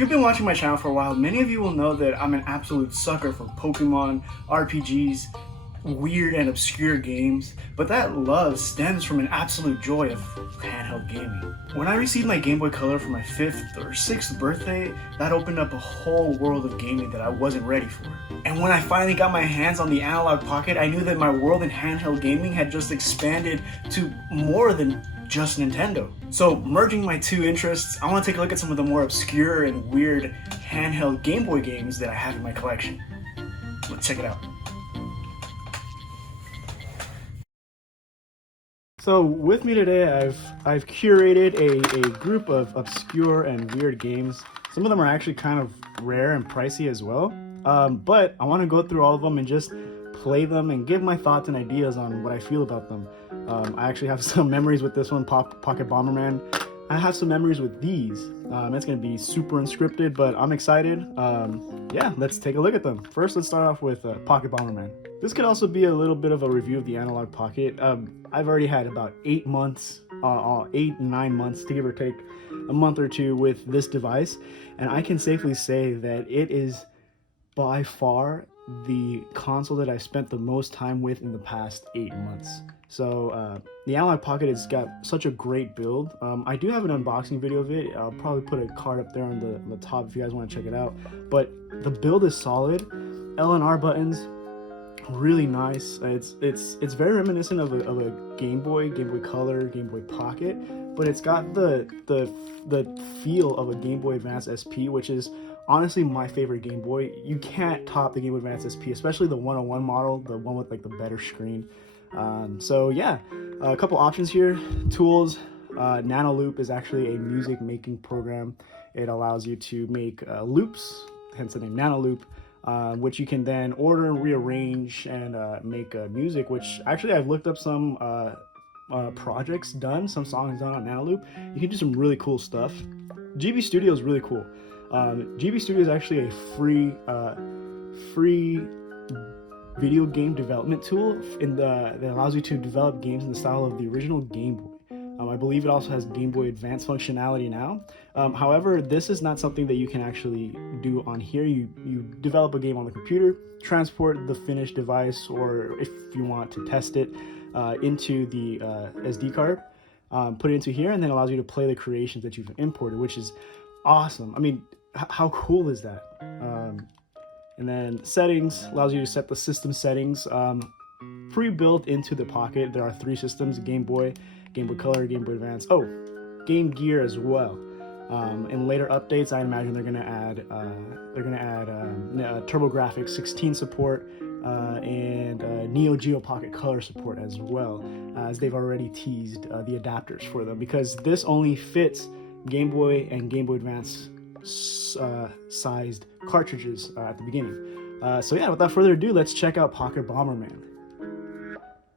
you've been watching my channel for a while, many of you will know that I'm an absolute sucker for Pokemon, RPGs, weird and obscure games, but that love stems from an absolute joy of handheld gaming. When I received my Game Boy Color for my 5th or 6th birthday, that opened up a whole world of gaming that I wasn't ready for. And when I finally got my hands on the Analogue Pocket, I knew that my world in handheld gaming had just expanded to more than just Nintendo. So merging my two interests, I want to take a look at some of the more obscure and weird handheld Game Boy games that I have in my collection. Let's check it out. So with me today, I've curated a group of obscure and weird games. Some of them are actually kind of rare and pricey as well, but I want to go through all of them and just play them and give my thoughts and ideas on what I feel about them. I actually have some memories with this one, Pocket Bomberman. I have some memories with these. It's going to be super unscripted, but I'm excited. Yeah, let's take a look at them. First, let's start off with Pocket Bomberman. This could also be a little bit of a review of the Analogue Pocket. I've already had about 8 months, 9 months to give or take a month or two with this device, and I can safely say that it is by far the console that I spent the most time with in the past 8 months. So the Analogue Pocket has got such a great build. I do have an unboxing video of it. I'll probably put a card up there on the top if you guys want to check it out. But the build is solid. L and R buttons, really nice. It's very reminiscent of a Game Boy Color, Game Boy Pocket, but it's got the feel of a Game Boy Advance SP, which is honestly my favorite Game Boy. You can't top the Game Boy Advance SP, especially the 101 model, the one with like the better screen. So yeah, a couple options here. Tools. Nanoloop is actually a music making program. It allows you to make loops, hence the name Nanoloop, which you can then order and rearrange and make music, which actually I've looked up some projects done, some songs done on Nanoloop. You can do some really cool stuff. GB Studio is really cool. GB Studio is actually a free video game development tool that allows you to develop games in the style of the original Game Boy. I believe it also has Game Boy Advance functionality now. However, this is not something that you can actually do on here. You develop a game on the computer, transport the finished device, or if you want to test it, into the SD card, put it into here, and then allows you to play the creations that you've imported, which is awesome. I mean, how cool is that? And then settings allows you to set the system settings. Pre-built into the Pocket, there are 3 systems: Game Boy, Game Boy Color, Game Boy Advance. Oh, Game Gear as well. In later updates, I imagine they're gonna add TurboGrafx 16 support and Neo Geo Pocket Color support as well, as they've already teased the adapters for them, because this only fits Game Boy and Game Boy Advance sized cartridges at the beginning. So yeah, without further ado, let's check out Pocket Bomberman.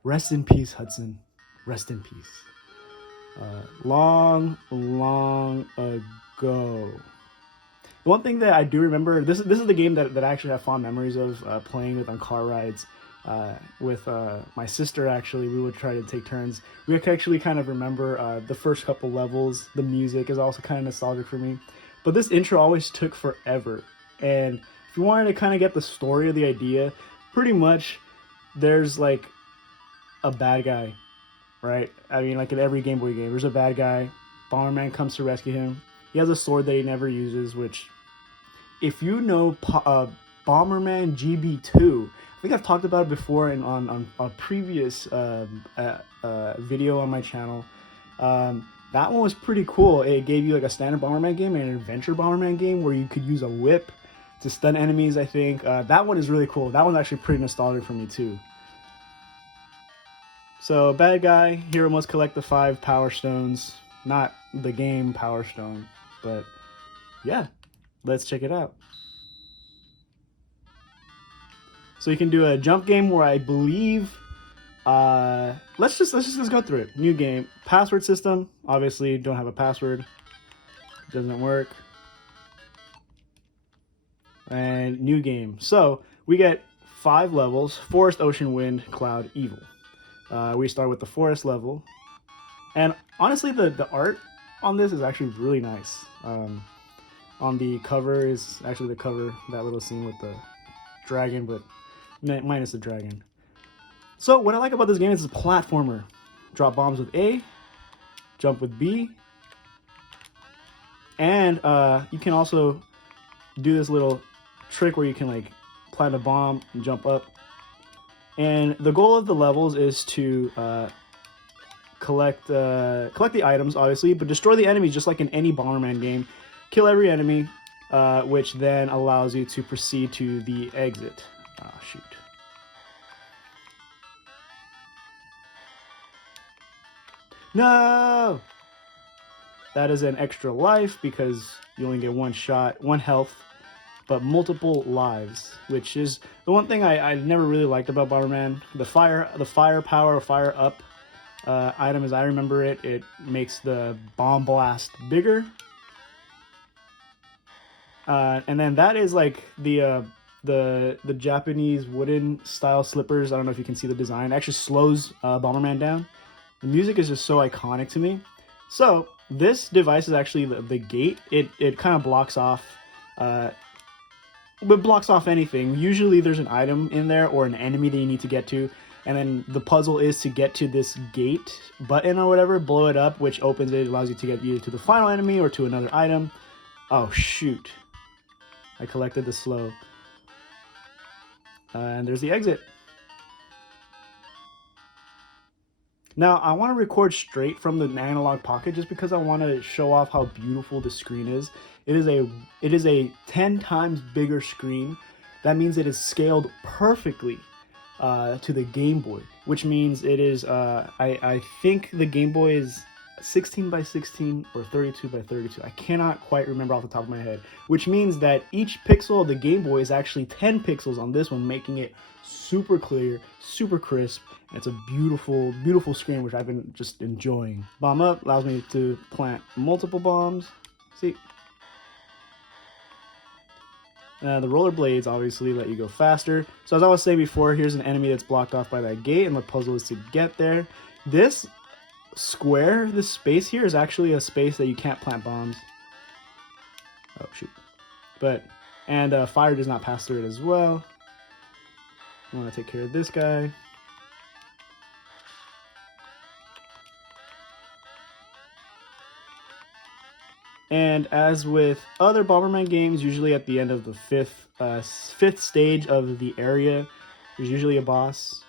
Rest in peace, Hudson. Rest in peace. Long ago. The one thing that I do remember, this is the game that I actually have fond memories of playing with on car rides. With my sister, actually, we would try to take turns. We could actually kind of remember the first couple levels. The music is also kind of nostalgic for me. But this intro always took forever. And if you wanted to kind of get the story of the idea, pretty much there's like a bad guy, right? I mean, like in every Game Boy game, there's a bad guy. Bomberman comes to rescue him. He has a sword that he never uses, which, if you know Bomberman GB2, I think I've talked about it before on a previous video on my channel. That one was pretty cool. It gave you like a standard Bomberman game and an adventure Bomberman game where you could use a whip to stun enemies, I think. That one is really cool. That one's actually pretty nostalgic for me too. So, bad guy, hero must collect the 5 power stones. Not the game Power Stone, but yeah, let's check it out. So you can do a jump game where I believe, let's just go through it. New game, password system. Obviously, don't have a password. Doesn't work. And new game. So we get 5 levels: forest, ocean, wind, cloud, evil. We start with the forest level, and honestly, the art on this is actually really nice. On on the cover is actually the cover, that little scene with the dragon, but minus the dragon. So what I like about this game is it's a platformer. Drop bombs with A, jump with B, and you can also do this little trick where you can like plant a bomb and jump up. And the goal of the levels is to collect the items, obviously, but destroy the enemies just like in any Bomberman game. Kill every enemy, which then allows you to proceed to the exit. Ah, shoot. No! That is an extra life because you only get one shot, one health, but multiple lives, which is the one thing I never really liked about Bomberman. The fire power, fire up item, as I remember it, it makes the bomb blast bigger. And then that is like the Japanese wooden style slippers. I don't know if you can see the design. It actually slows Bomberman down. The music is just so iconic to me. So this device is actually the gate. It kind of blocks off anything. Usually there's an item in there or an enemy that you need to get to, and then the puzzle is to get to this gate button or whatever, blow it up, which opens it, allows you to get either to the final enemy or to another item. Oh shoot, I collected the slow. And there's the exit. Now, I want to record straight from the Analogue Pocket just because I want to show off how beautiful the screen is. It is a 10 times bigger screen. That means it is scaled perfectly to the Game Boy, which means it is, I think the Game Boy is 16 by 16 or 32 by 32. I cannot quite remember off the top of my head, which means that each pixel of the Game Boy is actually 10 pixels on this one, making it super clear, super crisp. And it's a beautiful, beautiful screen, which I've been just enjoying. Bomb up allows me to plant multiple bombs. See? The rollerblades obviously let you go faster. So as I was saying before, here's an enemy that's blocked off by that gate, and the puzzle is to get there. This square, this space here, is actually a space that you can't plant bombs. Oh shoot. And fire does not pass through it as well. I want to take care of this guy. And as with other Bomberman games, usually at the end of the fifth stage of the area, there's usually a boss.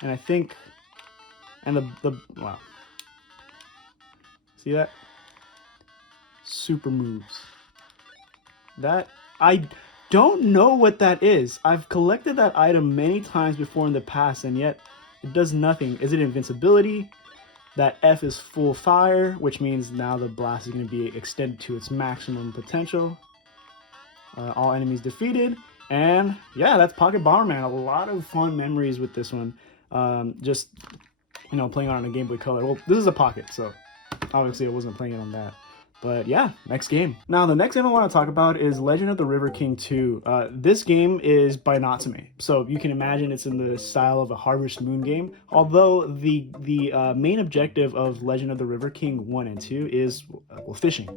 And I think, and wow. See that? Super moves. That, I don't know what that is. I've collected that item many times before in the past, and yet it does nothing. Is it invincibility? That F is full fire, which means now the blast is going to be extended to its maximum potential. All enemies defeated. And yeah, that's Pocket Bomberman. A lot of fun memories with this one. Just, you know, playing on a Game Boy Color. Well, this is a Pocket, so obviously I wasn't playing it on that. But yeah, next game. Now, the next game I want to talk about is Legend of the River King 2. This game is by Natsume, so you can imagine it's in the style of a Harvest Moon game. Although the main objective of Legend of the River King 1 and 2 is, well, fishing.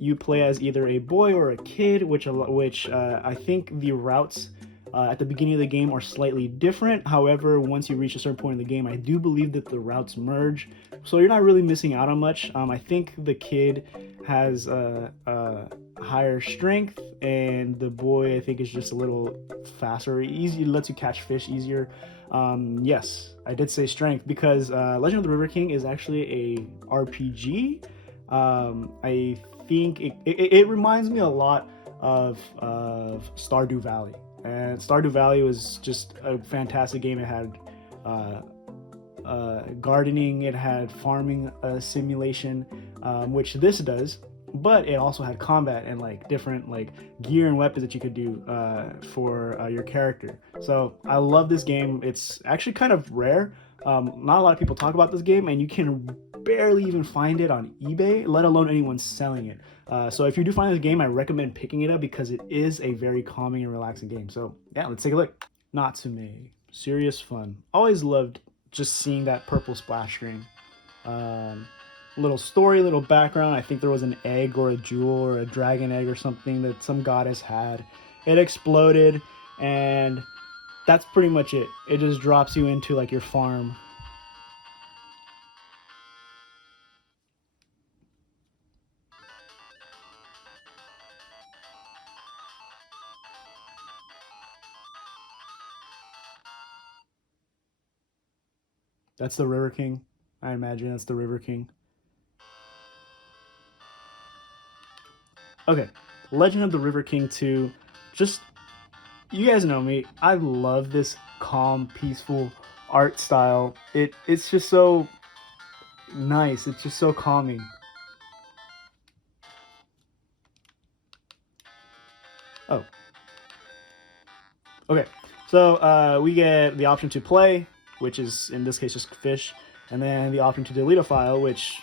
You play as either a boy or a kid, which I think the routes at the beginning of the game are slightly different. However, once you reach a certain point in the game, I do believe that the routes merge, so you're not really missing out on much. I think the kid has higher strength, and the boy, I think, is just a little faster. Easy, lets you catch fish easier. Yes, I did say strength because Legend of the River King is actually a RPG. I think it reminds me a lot of Stardew Valley. And Stardew Valley was just a fantastic game. It had gardening, it had farming simulation, which this does, but it also had combat and like different like gear and weapons that you could do for your character. So I love this game. It's actually kind of rare. Not a lot of people talk about this game, and you can barely even find it on eBay, let alone anyone selling it. So if you do find this game, I recommend picking it up because it is a very calming and relaxing game. So yeah, let's take a look. Natsume, serious fun. Always loved just seeing that purple splash screen. little story, little background. I think there was an egg or a jewel or a dragon egg or something that some goddess had. It exploded, and that's pretty much it. It just drops you into like your farm. That's the River King. I imagine that's the River King. Okay, Legend of the River King 2. Just, you guys know me. I love this calm, peaceful art style. It's just so nice. It's just so calming. Oh, okay. So we get the option to play, which is in this case just fish, and then the option to delete a file, which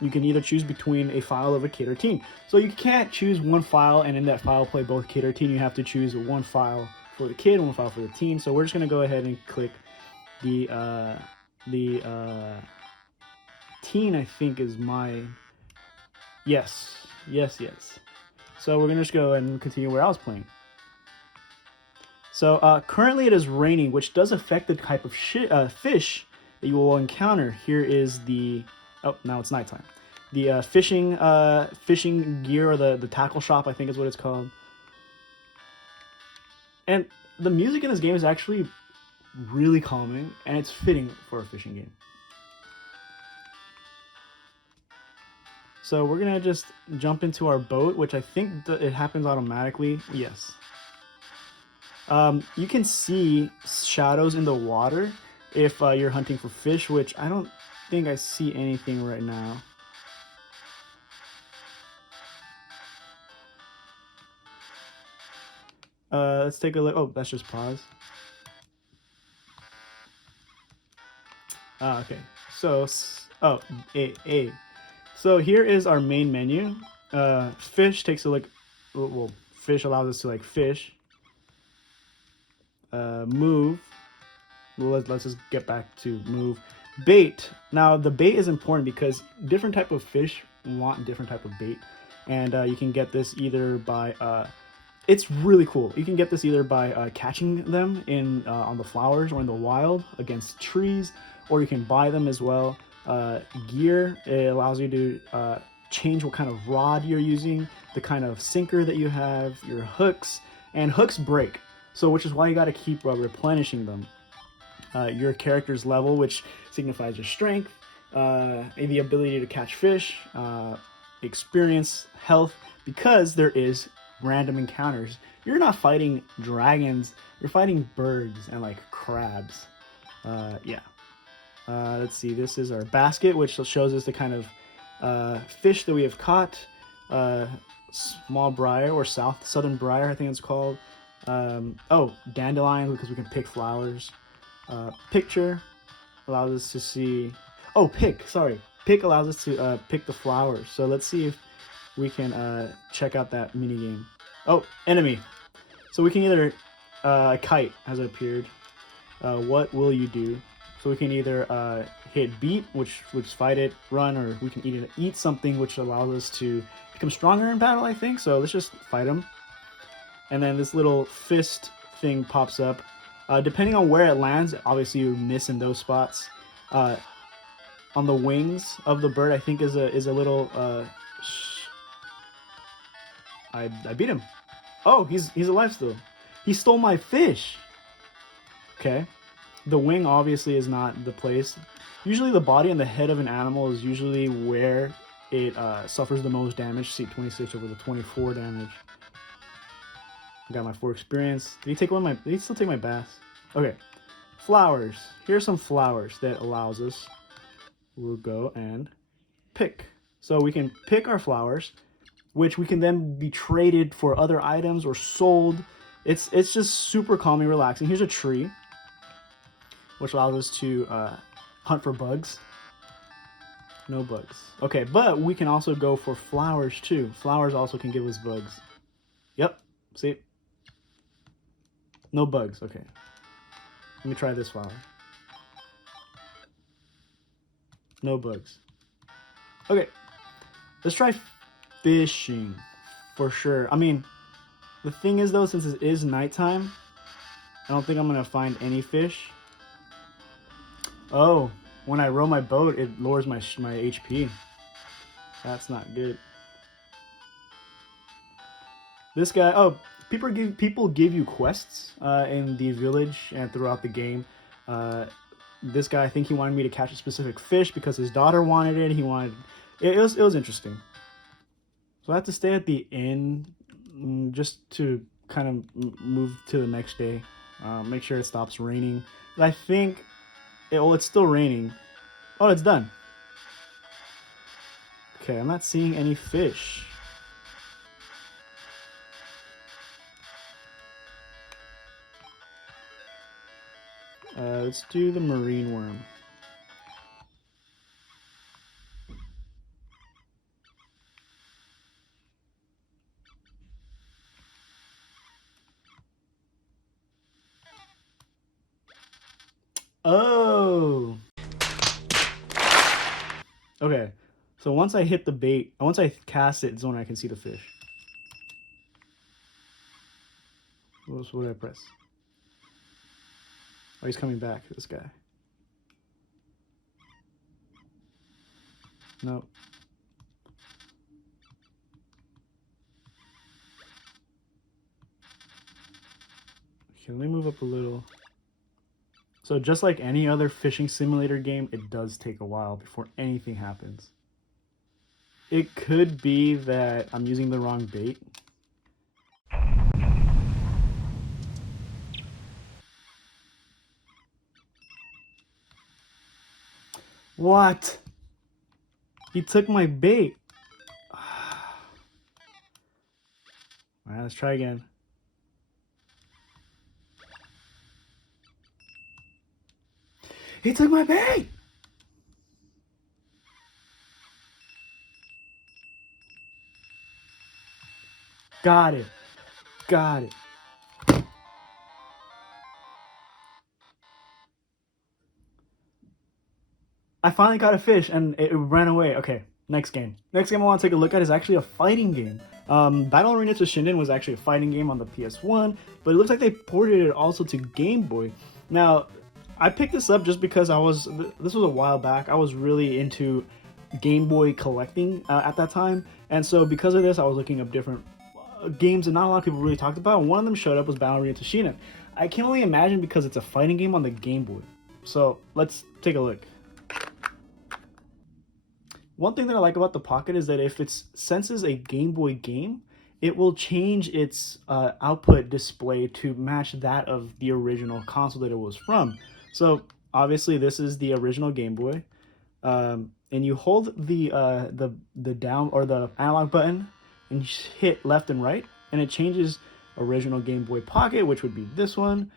you can either choose between a file of a kid or teen. So you can't choose one file and in that file play both kid or teen. You have to choose one file for the kid, one file for the teen. So we're just gonna go ahead and click the teen. I think is mine. Yes, yes, yes. So we're gonna just go and continue where I was playing. So currently it is raining, which does affect the type of fish that you will encounter. Here is the, oh, now it's nighttime. The fishing gear, or the tackle shop, I think is what it's called. And the music in this game is actually really calming, and it's fitting for a fishing game. So we're gonna just jump into our boat, which I think it happens automatically. Yes. You can see shadows in the water if you're hunting for fish, which I don't think I see anything right now. Let's take a look. Oh, that's just pause. Okay. So, oh, A. So here is our main menu. Fish takes a look. Well, fish allows us to like fish. Move. Well, let's just get back to move. Bait. Now the bait is important because different type of fish want different type of bait, and you can get this either by it's really cool. You can get this either by catching them in on the flowers or in the wild against trees, or you can buy them as well. Gear, it allows you to change what kind of rod you're using, the kind of sinker that you have, your hooks, and hooks break. So which is why you got to keep replenishing them. Your character's level, which signifies your strength, the ability to catch fish, experience, health, because there is random encounters. You're not fighting dragons, you're fighting birds and like crabs. Yeah. Let's see, this is our basket, which shows us the kind of fish that we have caught. Small briar, or southern briar, I think it's called. Oh, dandelions, because we can pick flowers. Picture allows us to see. Oh, pick. Sorry, pick allows us to pick the flowers. So let's see if we can check out that mini game. Oh, enemy. So we can either kite has appeared. What will you do? So we can either hit beat, which fight it, run, or we can eat something, which allows us to become stronger in battle, I think. So let's just fight him. And then this little fist thing pops up. Depending on where it lands, obviously you miss in those spots. On the wings of the bird, I think is a little. I beat him. Oh, he's alive still. He stole my fish. Okay. The wing obviously is not the place. Usually the body and the head of an animal is usually where it suffers the most damage. See 26 over the 24 damage. Got my 4 experience. Did he take one of my... Did he still take my bass? Okay. Flowers. Here's some flowers that allows us... We'll go and pick. So we can pick our flowers, which we can then be traded for other items or sold. It's just super calming, relaxing. Here's a tree, which allows us to hunt for bugs. No bugs. Okay, but we can also go for flowers too. Flowers also can give us bugs. Yep. See? No bugs. Okay. Let me try this flower. No bugs. Okay, let's try fishing for sure. I mean, the thing is though, since it is nighttime, I don't think I'm gonna find any fish. Oh, when I row my boat, it lowers my HP. That's not good. This guy, oh, people give you quests in the village and throughout the game. This guy, I think he wanted me to catch a specific fish because his daughter wanted it. He wanted it was interesting. So I have to stay at the inn just to kind of move to the next day. Make sure it stops raining. I think it's still raining. Oh, it's done. Okay, I'm not seeing any fish. Let's do the marine worm. Oh. Okay. So once I hit the bait, once I cast it, it's when I can see the fish. What did I press? Oh, he's coming back, this guy. Nope. Okay, let me move up a little. So just like any other fishing simulator game, it does take a while before anything happens. It could be that I'm using the wrong bait. What? He took my bait. Alright, let's try again. He took my bait! Got it. Got it. I finally got a fish and it ran away. Okay, next game. Next game I want to take a look at is actually a fighting game. Battle Arena to Shinden was actually a fighting game on the PS1, but it looks like they ported it also to Game Boy. Now, I picked this up just because this was a while back. I was really into Game Boy collecting at that time, and so because of this, I was looking up different games that not a lot of people really talked about. And one of them showed up was Battle Arena to Shinden. I can only imagine because it's a fighting game on the Game Boy. So let's take a look. One thing that I like about the Pocket is that if it senses a Game Boy game, it will change its output display to match that of the original console that it was from. So obviously this is the original Game Boy, and you hold the down or the analog button and hit left and right, and it changes original Game Boy Pocket, which would be this one,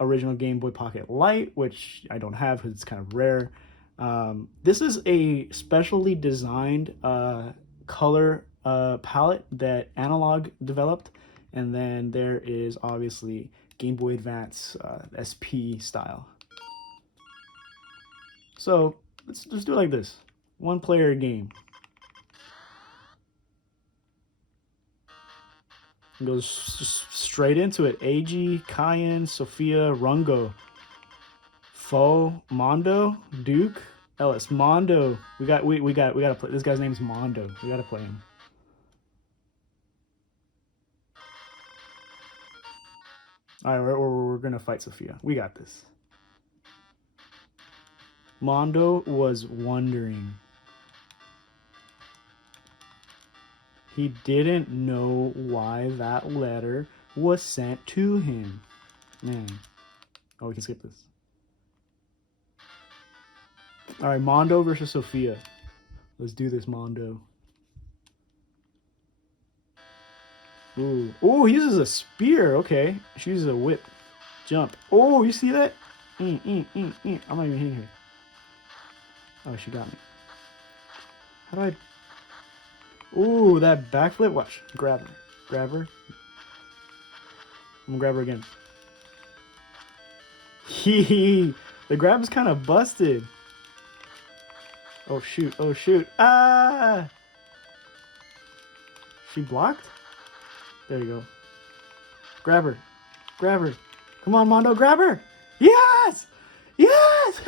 original Game Boy Pocket Lite, which I don't have because it's kind of rare. This is a specially designed color palette that Analogue developed, and then there is obviously Game Boy Advance SP style. So let's just do it like this. One player game. It goes straight into it. AG, Cayenne, Sophia, Rungo. Fo, Mondo, Duke, Ellis, Mondo. We gotta play. This guy's name's Mondo. We gotta play him. All right, we're gonna fight Sophia. We got this. Mondo was wondering. He didn't know why that letter was sent to him. Man. Oh, we can skip this. All right, Mondo versus Sophia. Let's do this, Mondo. Ooh. Oh, he uses a spear. Okay. She uses a whip. Jump. Oh, you see that? I'm not even hitting her. Oh, she got me. How do I... Ooh, that backflip. Watch. Grab her. Grab her. I'm gonna grab her again. Hee. The grab is kind of busted. Oh shoot, oh shoot. Ah! She blocked? There you go. Grab her. Grab her. Come on, Mondo, grab her! Yes! Yes!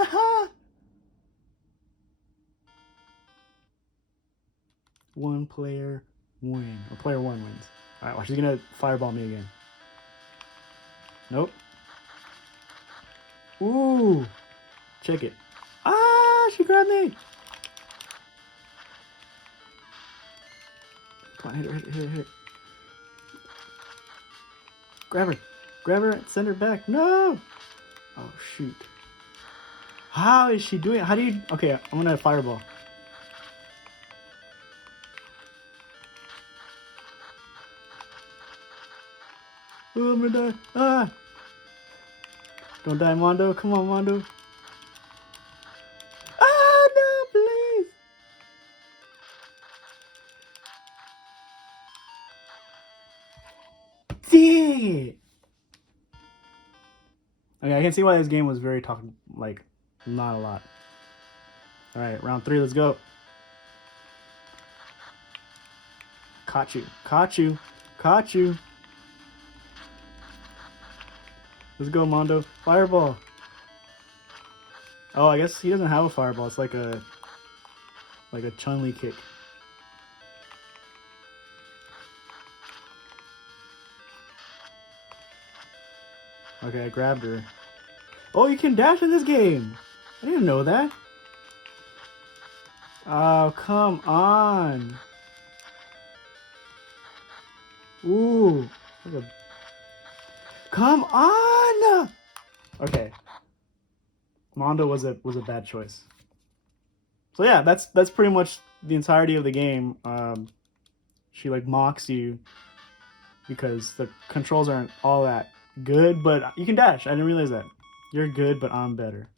One player win. Or player one wins. Alright, well, she's gonna fireball me again. Nope. Ooh! Check it. Ah! She grabbed me! Come on, hit her, hit her, hit her, hit her. Grab her. Grab her and send her back. No! Oh, shoot. How is she doing it? How do you... Okay, I'm gonna fireball. Oh, I'm gonna die. Ah! Don't die, Mondo. Come on, Mondo. Ah, no, please! Dang it! Okay, I can see why this game was very talking, like, not a lot. Alright, round 3, let's go. Caught you. Caught you. Caught you. Let's go, Mondo. Fireball. Oh, I guess he doesn't have a fireball. It's like a Chun-Li kick. Okay, I grabbed her. Oh, you can dash in this game! I didn't know that. Oh, come on. Ooh. Look at... Come on! Okay. Mondo was a bad choice. So yeah, that's pretty much the entirety of the game. She like mocks you because the controls aren't all that good, but you can dash. I didn't realize that. You're good, but I'm better.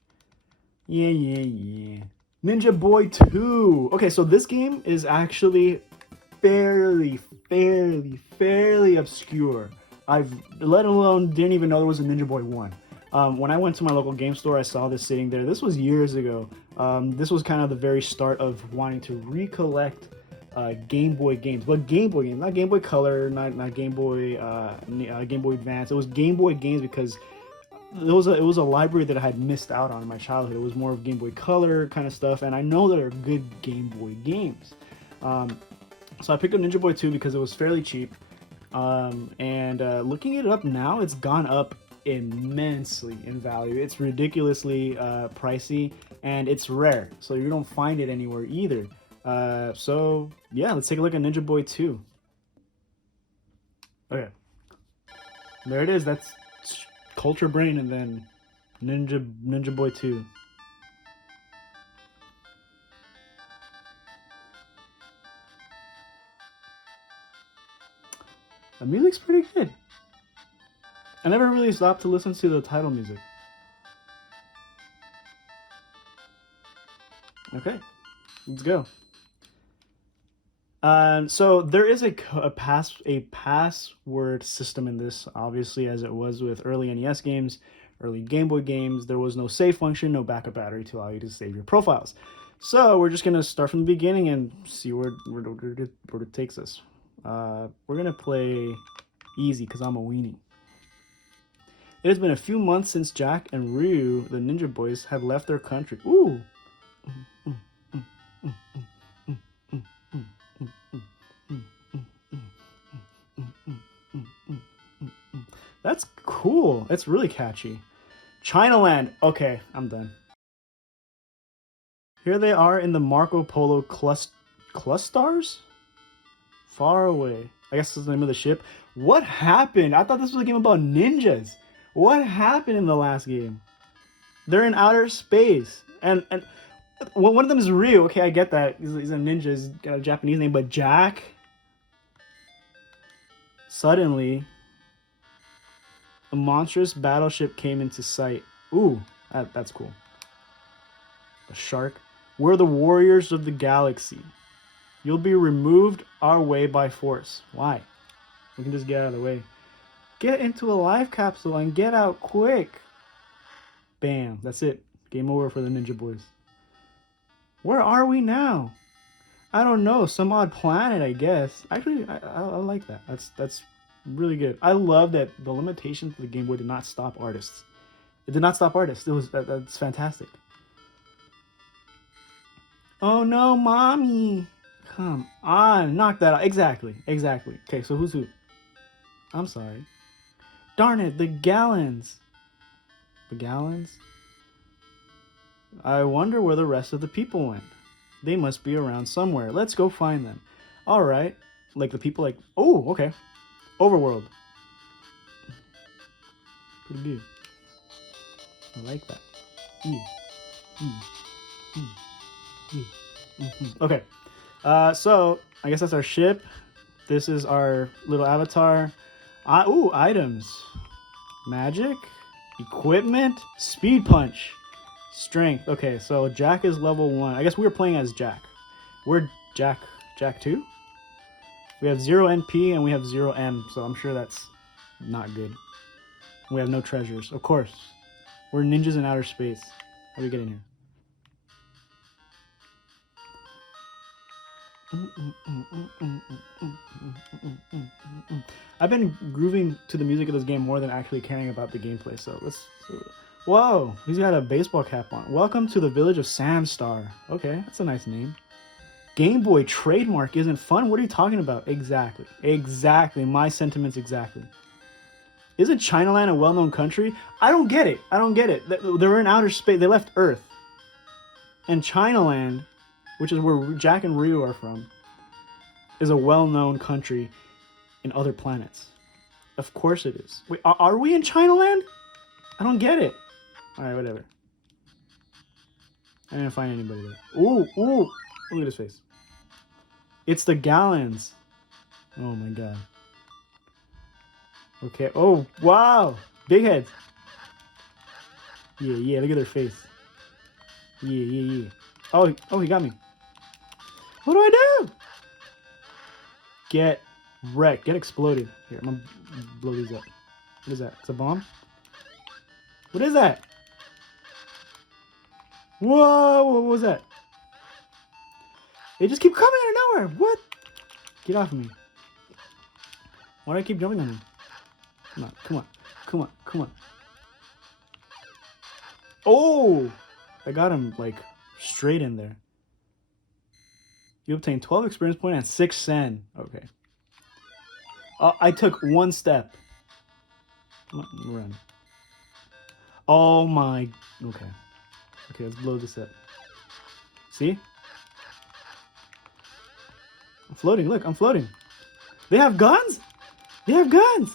Yeah, yeah, yeah. Ninja Boy 2. Okay, so this game is actually fairly obscure. I've let alone didn't even know there was a Ninja Boy 1. When I went to my local game store, I saw this sitting there. This was years ago. This was kind of the very start of wanting to recollect Game Boy games, but Game Boy games, not Game Boy Color, not Game Boy, Game Boy Advance. It was Game Boy games because it was a library that I had missed out on in my childhood. It was more of Game Boy Color kind of stuff, and I know there are good Game Boy games. So I picked up Ninja Boy 2 because it was fairly cheap. Looking it up now, it's gone up immensely in value. It's ridiculously pricey, and it's rare, so you don't find it anywhere either. So yeah, let's take a look at Ninja Boy 2. Okay, there it is. That's Culture Brain, and then Ninja Boy 2. The music's pretty good. I never really stopped to listen to the title music. Okay, let's go. So there is a password system in this, obviously, as it was with early NES games, early Game Boy games. There was no save function, no backup battery to allow you to save your profiles. So we're just gonna start from the beginning and see where it takes us. We're gonna play easy because I'm a weenie. It has been a few months since Jack and Ryu, the Ninja Boys, have left their country. Ooh. That's cool. It's really catchy. Chinaland. Okay, I'm done. Here they are in the Marco Polo clustars? Far away. I guess that's the name of the ship. What happened? I thought this was a game about ninjas. What happened in the last game? They're in outer space. And well, one of them is Ryu. Okay, I get that. He's a ninja. He's got a Japanese name. But Jack... Suddenly... a monstrous battleship came into sight. Ooh, that's cool. A shark. We're the warriors of the galaxy. You'll be removed our way by force. Why? We can just get out of the way. Get into a life capsule and get out quick. Bam. That's it. Game over for the Ninja Boys. Where are we now? I don't know. Some odd planet, I guess. Actually, I like that. That's really good. I love that the limitations of the Game Boy did not stop artists. It did not stop artists. It was that's fantastic. Oh no, mommy! Come on, knock that out. Exactly, exactly. Okay, so who's who? I'm sorry. Darn it, the gallons. The gallons? I wonder where the rest of the people went. They must be around somewhere. Let's go find them. Alright. Like the people like... Oh, okay. Overworld. Pretty good. I like that. Okay. So, I guess that's our ship. This is our little avatar. Ooh, items. Magic. Equipment. Speed punch. Strength. Okay, so Jack is level 1. I guess we were playing as Jack. We're Jack 2? We have 0 NP and we have 0 M, so I'm sure that's not good. We have no treasures. Of course. We're ninjas in outer space. How do we get in here? I've been grooving to the music of this game more than actually caring about the gameplay, so let's... Whoa, he's got a baseball cap on. Welcome to the village of Sandstar. Okay, that's a nice name. Game Boy trademark isn't fun? What are you talking about? Exactly. Exactly. My sentiments exactly. Isn't Chinaland a well-known country? I don't get it. I don't get it. They were in outer space. They left Earth. And Chinaland, which is where Jack and Ryu are from, is a well-known country in other planets. Of course it is. Wait, are we in Chinaland? I don't get it. Alright, whatever. I didn't find anybody there. Ooh, ooh. Look at his face. It's the gallons. Oh my god. Okay. Oh, wow. Big heads. Yeah, yeah. Look at their face. Yeah, yeah, yeah. Oh, he got me. What do I do? Get wrecked. Get exploded. Here, I'm gonna blow these up. What is that? It's a bomb? What is that? Whoa, what was that? They just keep coming out of nowhere. What? Get off of me. Why do I keep jumping on them? Come on, come on, come on, come on. Oh! I got him, like, straight in there. You obtained 12 experience points and 6 sen. Okay. I took 1 step. Come on, run. Oh my... Okay. Okay, let's blow this up. See? I'm floating. Look, I'm floating. They have guns? They have guns!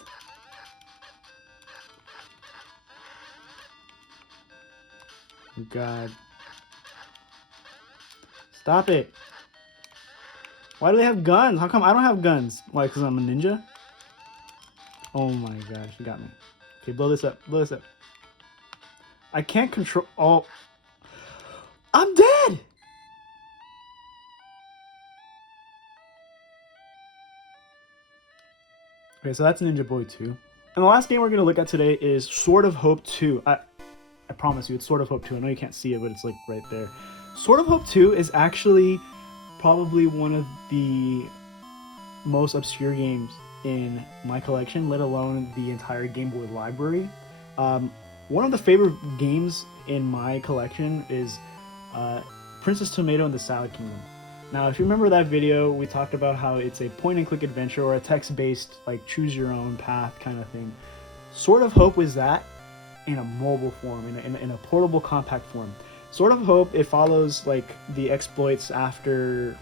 God. Stop it. Why do they have guns? How come I don't have guns? Why, because I'm a ninja? Oh my gosh, you got me. Okay, blow this up. Blow this up. I can't control... Oh. I'm dead! Okay, so that's Ninja Boy 2. And the last game we're going to look at today is Sword of Hope 2. I promise you, it's Sword of Hope 2. I know you can't see it, but it's like right there. Sword of Hope 2 is actually probably one of the most obscure games in my collection, let alone the entire Game Boy library. One of the favorite games in my collection is Princess Tomato and the Salad Kingdom. Now, if you remember that video, we talked about how it's a point-and-click adventure or a text-based, like, choose-your-own-path kind of thing. Sword of Hope was that in a mobile form, in a portable, compact form. Sword of Hope, it follows, like, the exploits after,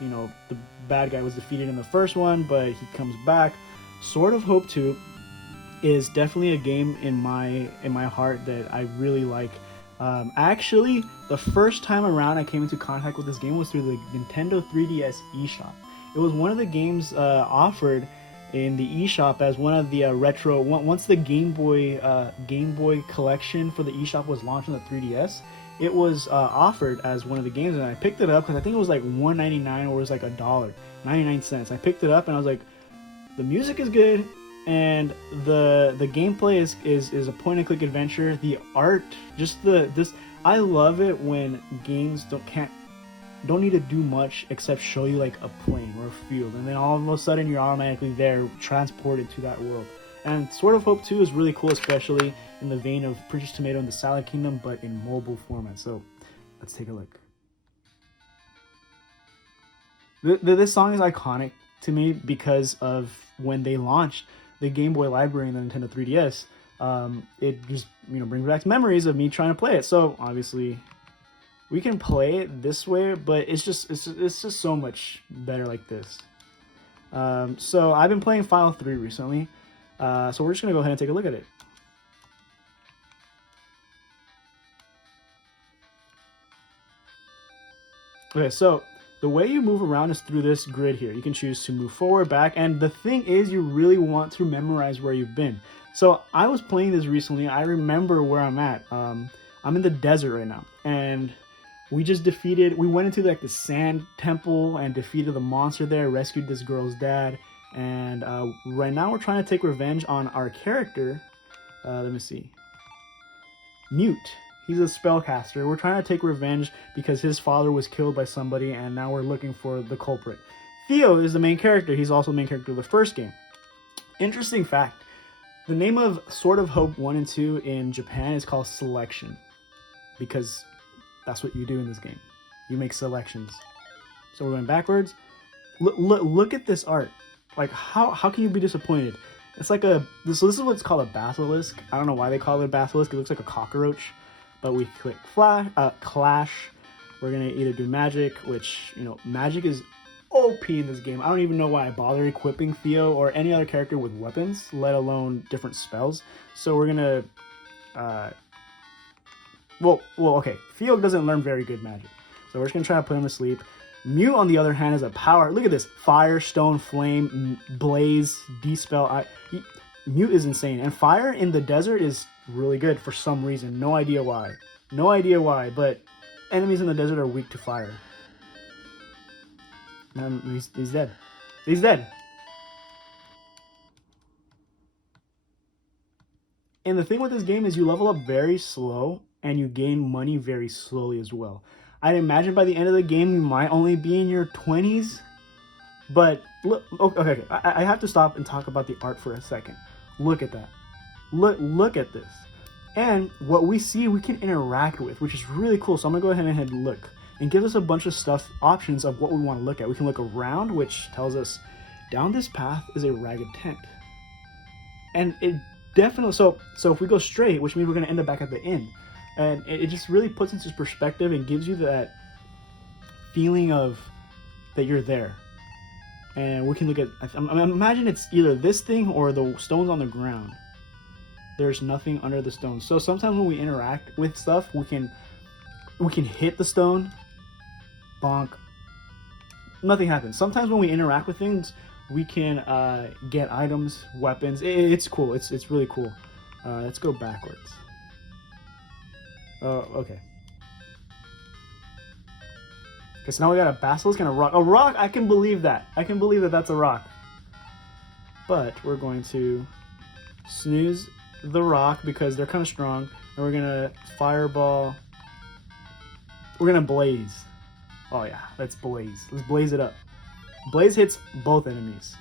you know, the bad guy was defeated in the first one, but he comes back. Sword of Hope 2 is definitely a game in my heart that I really like. Actually, the first time around I came into contact with this game was through the Nintendo 3DS eShop. It was one of the games offered in the eShop as one of the retro... Once the Game Boy collection for the eShop was launched on the 3DS, it was offered as one of the games, and I picked it up because I think it was like $1.99 or it was like $1.99. I picked it up and I was like, the music is good, and the gameplay is a point and click adventure. The art, just this, I love it when games don't need to do much except show you like a plane or a field, and then all of a sudden you're automatically there, transported to that world. And Sword of Hope 2 is really cool, especially in the vein of Princess Tomato and the Salad Kingdom, but in mobile format. So let's take a look. This song is iconic to me because of when they launched the Game Boy library in the Nintendo 3DS. It just brings back memories of me trying to play it. So obviously we can play it this way, but it's just so much better like this. So I've been playing File 3 recently. So we're just gonna go ahead and take a look at it. Okay, so the way you move around is through this grid here. You can choose to move forward, back, and the thing is you really want to memorize where you've been. So I was playing this recently. I remember where I'm at. I'm in the desert right now, and we went into like the sand temple and defeated the monster there, rescued this girl's dad, and right now we're trying to take revenge on our character. Let me see. Mute. He's a spellcaster. We're trying to take revenge because his father was killed by somebody, and now we're looking for the culprit. Theo is the main character. He's also the main character of the first game. Interesting fact. The name of Sword of Hope 1 and 2 in Japan is called Selection, because that's what you do in this game. You make selections. So we're going backwards. Look at this art. Like, how can you be disappointed? It's like so this is what's called a basilisk. I don't know why they call it a basilisk. It looks like a cockroach. But we click Clash. We're going to either do magic, which, magic is OP in this game. I don't even know why I bother equipping Theo or any other character with weapons, let alone different spells. So we're going to, okay. Theo doesn't learn very good magic. So we're just going to try to put him to sleep. Mute, on the other hand, is a power. Look at this. Fire, stone, flame, blaze, dispel. Mute is insane. And fire in the desert is really good for some reason. No idea why. No idea why, but enemies in the desert are weak to fire. He's dead. He's dead. And the thing with this game is you level up very slow and you gain money very slowly as well. I'd imagine by the end of the game you might only be in your 20s. But look, okay. I have to stop and talk about the art for a second. Look at that. Look at this. And what we see we can interact with, which is really cool. So I'm gonna go ahead and look, and give us a bunch of options of what we want to look at. We can look around, which tells us down this path is a ragged tent. And it definitely, so if we go straight, which means we're gonna end up back at the inn. And it just really puts into perspective and gives you that feeling of that you're there. And we can look at, imagine it's either this thing or the stones on the ground. There's nothing under the stones. So sometimes when we interact with stuff, we can hit the stone, bonk, nothing happens. Sometimes when we interact with things, we can get items, weapons. It's cool. It's really cool. Let's go backwards. Oh, okay. Okay, so now we got a basilisk and a rock. A rock, I can believe that. I can believe that that's a rock. But we're going to snooze the rock because they're kind of strong. And we're going to fireball. We're going to blaze. Oh yeah, let's blaze. Let's blaze it up. Blaze hits both enemies.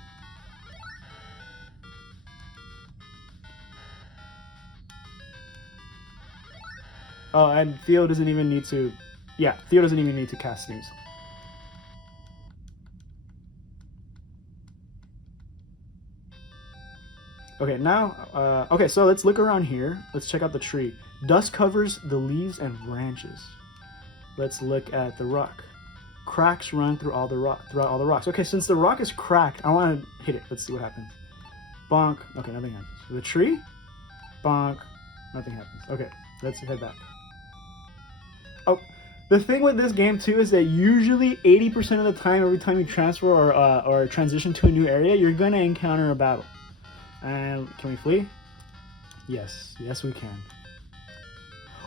Oh, and Theo doesn't even need to... Yeah, Theo doesn't even need to cast snooze. Okay, now... okay, so let's look around here. Let's check out the tree. Dust covers the leaves and branches. Let's look at the rock. Cracks run throughout all the rocks. Okay, since the rock is cracked, I want to hit it. Let's see what happens. Bonk. Okay, nothing happens. The tree? Bonk. Nothing happens. Okay, let's head back. Oh, the thing with this game too is that usually 80% of the time, every time you transfer or transition to a new area, you're gonna encounter a battle. And can we flee? Yes, yes we can.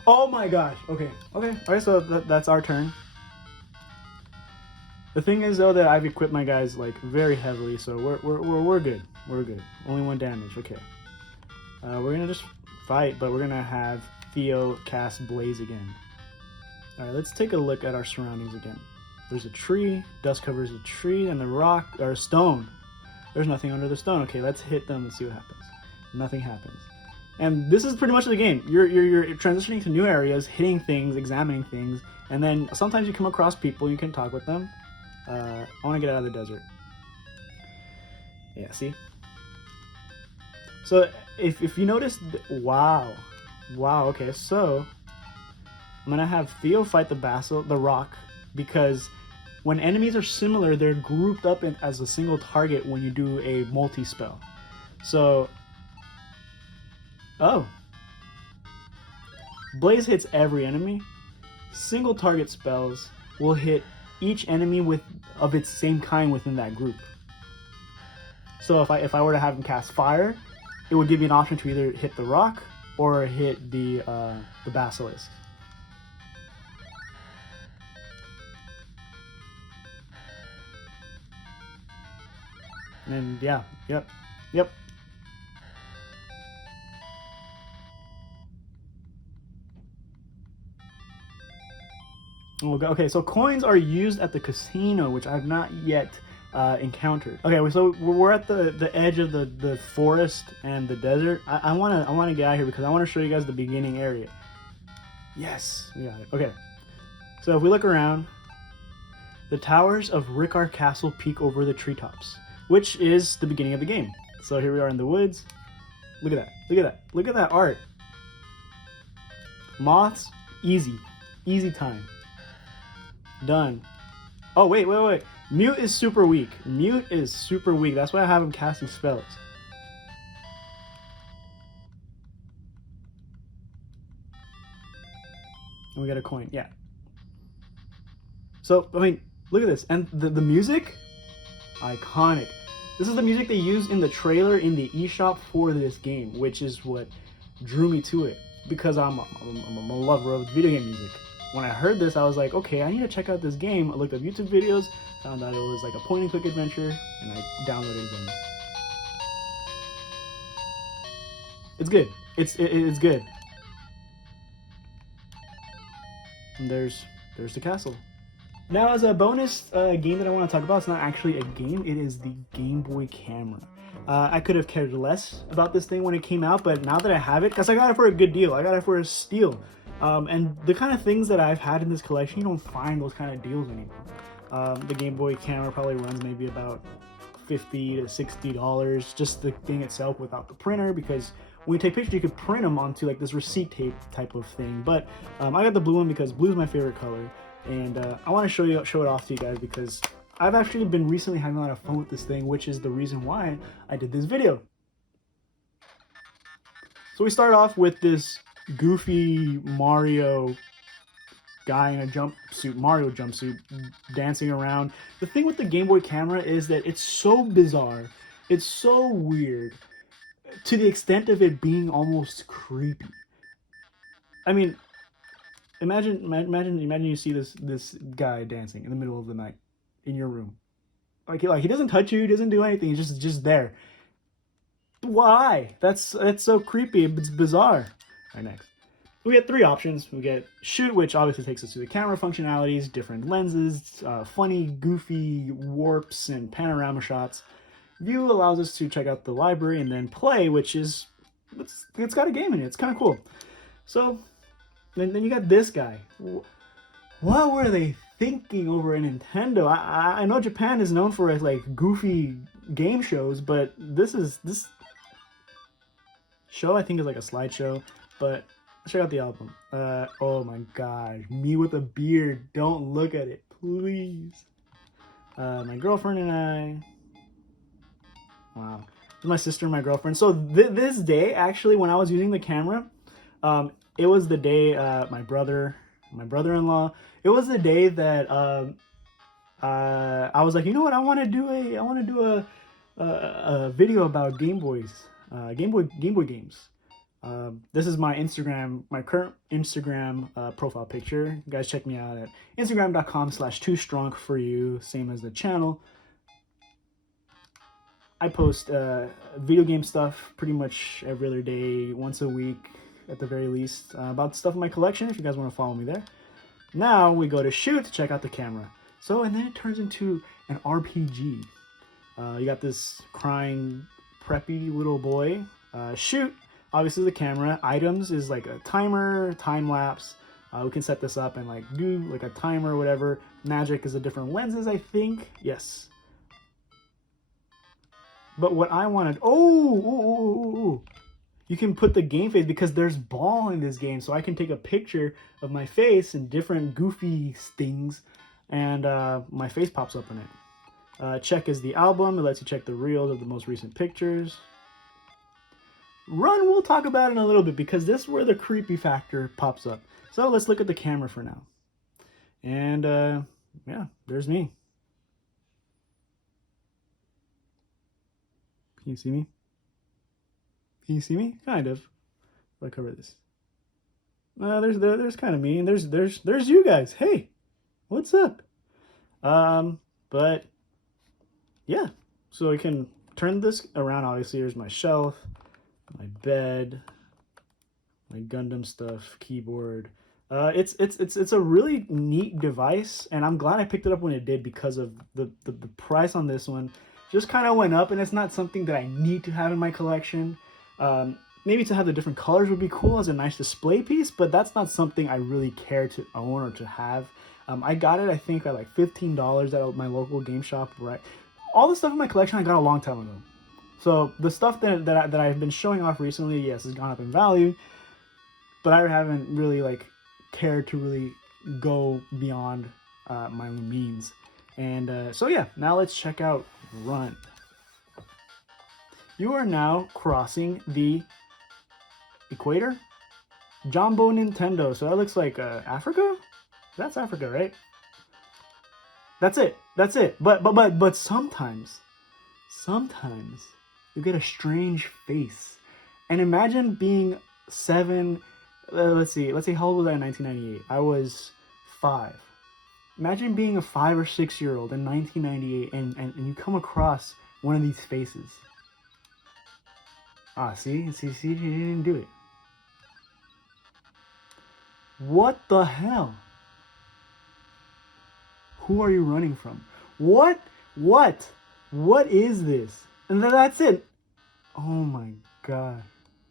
Oh my gosh. Okay. So that's our turn. The thing is though that I've equipped my guys like very heavily, so we're good. We're good. Only 1 damage. Okay. We're gonna just fight, but we're gonna have Theo cast Blaze again. All right, let's take a look at our surroundings again. There's a tree. Dust covers a tree, and the rock or stone. There's nothing under the stone. Okay, let's hit them and see what happens. Nothing happens. And this is pretty much the game. You're transitioning to new areas, hitting things, examining things, and then sometimes you come across people. You can talk with them. I want to get out of the desert. Yeah, see? So if you notice, wow, okay, so I'm gonna have Theo fight the rock, because when enemies are similar, they're grouped up as a single target when you do a multi-spell. So, oh, Blaze hits every enemy. Single target spells will hit each enemy of its same kind within that group. So if I were to have him cast fire, it would give me an option to either hit the rock or hit the basilisk. And yeah, yep. Okay, so coins are used at the casino, which I've not yet encountered. Okay, so we're at the edge of the forest and the desert. I wanna get out of here because I want to show you guys the beginning area. Yes, we got it. Okay, so if we look around, the towers of Rickar Castle peek over the treetops, which is the beginning of the game. So here we are in the woods. Look at that! Look at that! Look at that art. Moths, easy time. Done. Oh, wait. Mute is super weak. That's why I have him casting spells. And we got a coin. Yeah. So, I mean, look at this. And the music? Iconic. This is the music they used in the trailer in the eShop for this game, which is what drew me to it. Because I'm a lover of video game music. When I heard this, I was like, okay, I need to check out this game. I looked up YouTube videos, found out it was like a point-and-click adventure, and I downloaded them. It's good. It's good. And there's the castle. Now, as a bonus game that I want to talk about, it's not actually a game. It is the Game Boy camera. I could have cared less about this thing when it came out, but now that I have it, because I got it for a good deal. I got it for a steal. And the kind of things that I've had in this collection, you don't find those kind of deals anymore. The Game Boy camera probably runs maybe about $50 to $60, just the thing itself without the printer, because when you take pictures, you could print them onto like this receipt tape type of thing. But I got the blue one because blue is my favorite color, and I want to show it off to you guys because I've actually been recently having a lot of fun with this thing, which is the reason why I did this video. So we start off with this goofy Mario guy in a Mario jumpsuit, dancing around. The thing with the Game Boy camera is that it's so bizarre, it's so weird, to the extent of it being almost creepy. I mean, imagine you see this guy dancing in the middle of the night in your room. Like he doesn't touch you, he doesn't do anything, he's just there. Why? That's so creepy. It's bizarre. All right, next. We get 3 options. We get shoot, which obviously takes us to the camera functionalities, different lenses, funny, goofy warps and panorama shots. View allows us to check out the library, and then play, which is, it's got a game in it. It's kind of cool. So, then you got this guy. What were they thinking over at Nintendo? I know Japan is known for like goofy game shows, but this show I think is like a slideshow, but check out the album. Oh my gosh, me with a beard. Don't look at it, please. My girlfriend and I. Wow, this is my sister and my girlfriend. So this day, actually, when I was using the camera, it was the day my brother-in-law. It was the day that I was like, you know what? I want to do a video about Game Boys, Game Boy games. This is my Instagram, my current Instagram profile picture. You guys check me out at instagram.com/2Stronkk4U, same as the channel. I post video game stuff pretty much every other day, once a week at the very least, about stuff in my collection if you guys want to follow me there. Now we go to shoot to check out the camera. So, and then it turns into an RPG. You got this crying, preppy little boy. Shoot, obviously the camera. Items is like a timer, time lapse. We can set this up and like do like a timer or whatever. Magic is the different lenses, I think. Yes. But what I wanted, you can put the game face because there's ball in this game, so I can take a picture of my face and different goofy things, and my face pops up in it. Check is the album. It lets you check the reels of the most recent pictures. Run, we'll talk about it in a little bit because this is where the creepy factor pops up. So let's look at the camera for now. And yeah, there's me. Can you see me? Can you see me? Kind of. If I cover this. There's kind of me, and there's you guys. Hey, what's up? But yeah, so I can turn this around. Obviously, here's my shelf, my bed, my Gundam stuff, keyboard. It's a really neat device, and I'm glad I picked it up when it did because of the price on this one. Just kind of went up, and it's not something that I need to have in my collection. Maybe to have the different colors would be cool as a nice display piece, but that's not something I really care to own or to have. I got it, I think, at like $15 at my local game shop, right? All the stuff in my collection I got a long time ago. So the stuff that I've been showing off recently, yes, has gone up in value, but I haven't really like cared to really go beyond my own means. And so yeah, now let's check out Run. You are now crossing the equator. Jumbo Nintendo. So that looks like Africa? That's Africa, right? That's it. That's it. But sometimes you get a strange face. And imagine being 7. Let's see how old was I in 1998? I was 5. Imagine being a 5 or 6 year old in 1998 and you come across one of these faces. Ah, see, he didn't do it. What the hell? Who are you running from? What is this? And that's it. Oh my god.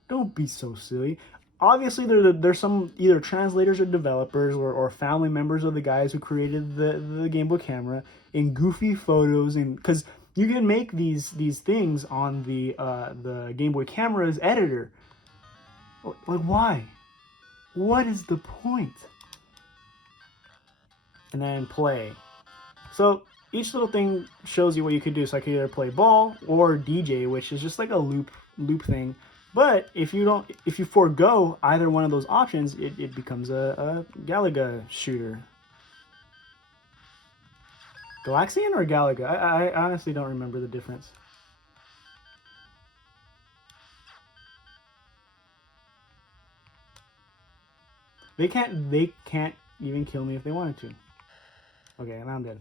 Don't be so silly. Obviously, there's some either translators or developers or family members of the guys who created the Game Boy camera in goofy photos, and because you can make these things on the Game Boy camera's editor. Like, why? What is the point? And then play. So each little thing shows you what you could do. So I could either play ball or DJ, which is just like a loop thing. But if you forego either one of those options, it becomes a Galaga shooter. Galaxian or Galaga? I honestly don't remember the difference. They can't even kill me if they wanted to. Okay, now I'm dead.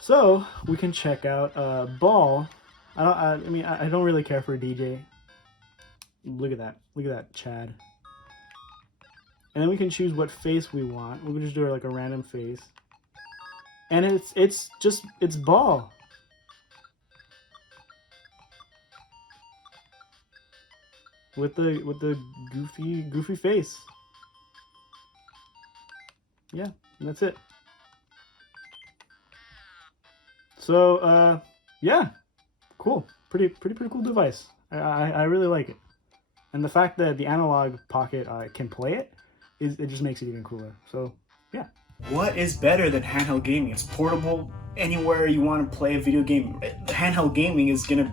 So we can check out ball. I mean, I don't really care for a DJ. Look at that, Chad. And then we can choose what face we want. We can just do like a random face. And it's ball. With the goofy face. Yeah, that's it. So yeah. Cool. Pretty cool device. I really like it. And the fact that the Analogue Pocket can play it, it just makes it even cooler. So, yeah. What is better than handheld gaming? It's portable anywhere you want to play a video game. Handheld gaming is going to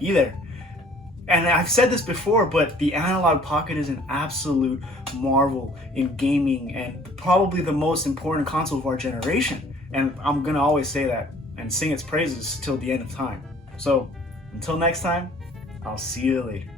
be there. And I've said this before, but the Analogue Pocket is an absolute marvel in gaming and probably the most important console of our generation. And I'm going to always say that and sing its praises till the end of time. So, until next time, I'll see you later.